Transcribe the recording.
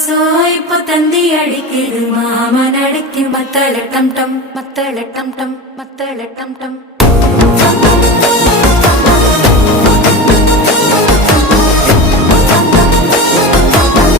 கொலுசோ இப்போ தந்தி அடிக்குது மாமன் அடிக்கு மத்தள டம் டம் மத்தள டம் டம் மத்தள டம் டம்